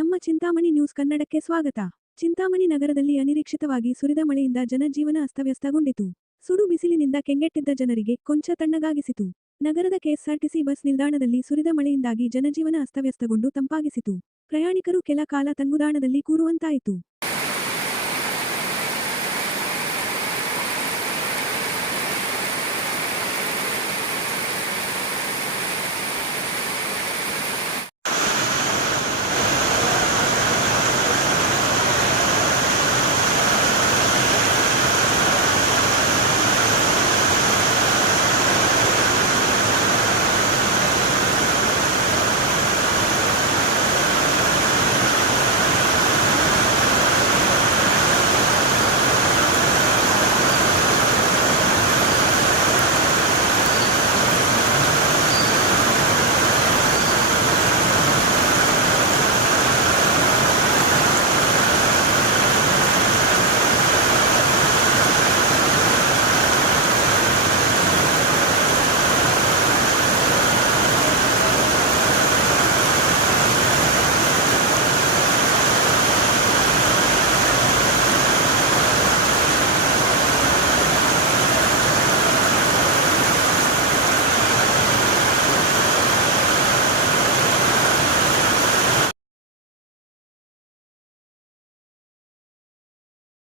ನಮ್ಮ ಚಿಂತಾಮಣಿ ನ್ಯೂಸ್ ಕನ್ನಡಕ್ಕೆ ಸ್ವಾಗತ. ಚಿಂತಾಮಣಿ ನಗರದಲ್ಲಿ ಅನಿರೀಕ್ಷಿತವಾಗಿ ಸುರಿದ ಮಳೆಯಿಂದ ಜನಜೀವನ ಅಸ್ತವ್ಯಸ್ತಗೊಂಡಿತು. ಸುಡು ಬಿಸಿಲಿನಿಂದ ಕೆಂಗೆಟ್ಟಿದ್ದ ಜನರಿಗೆ ಕೊಂಚ ತಣ್ಣಗಾಗಿಸಿತು. ನಗರದ ಕೆಎಸ್ಆರ್ಟಿಸಿ ಬಸ್ ನಿಲ್ದಾಣದಲ್ಲಿ ಸುರಿದ ಮಳೆಯಿಂದಾಗಿ ಜನಜೀವನ ಅಸ್ತವ್ಯಸ್ತಗೊಂಡು ತಂಪಾಗಿಸಿತು. ಪ್ರಯಾಣಿಕರು ಕೆಲ ಕಾಲ ತಂಗುದಾಣದಲ್ಲಿ ಕೂರುವಂತಾಯಿತು.